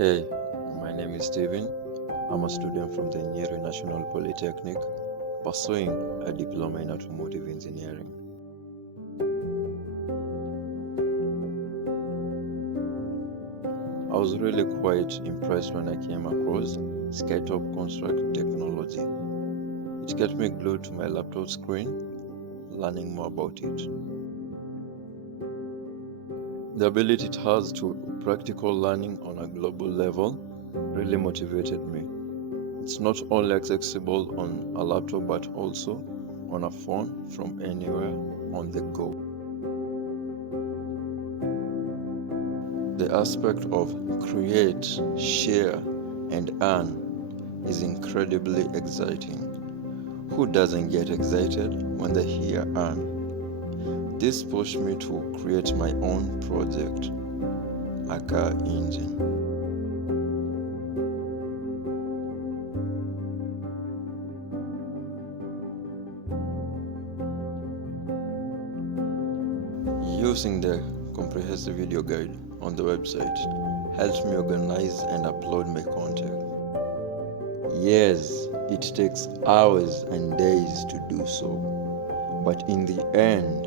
Hey, my name is Steven. I'm a student from the Nyeri National Polytechnic, pursuing a diploma in automotive engineering. I was really quite impressed when I came across SkyTOP Construct technology. It kept me glued to my laptop screen, learning more about it. The ability it has to practical learning on a global level really motivated me. It's not only accessible on a laptop but also on a phone from anywhere on the go. The aspect of create, share, and earn is incredibly exciting. Who doesn't get excited when they hear earn? This pushed me to create my own project, a car engine. Using the comprehensive video guide on the website helped me organize and upload my content. Yes, it takes hours and days to do so, but in the end,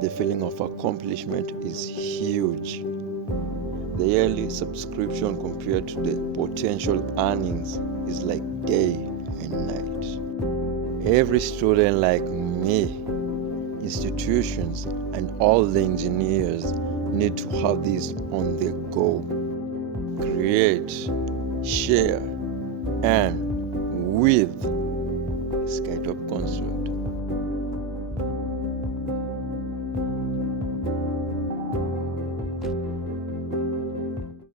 the feeling of accomplishment is huge. The yearly subscription compared to the potential earnings is like day and night. Every student like me, institutions, and all the engineers need to have this on the go. Create, share, and with SkyTOP Construct.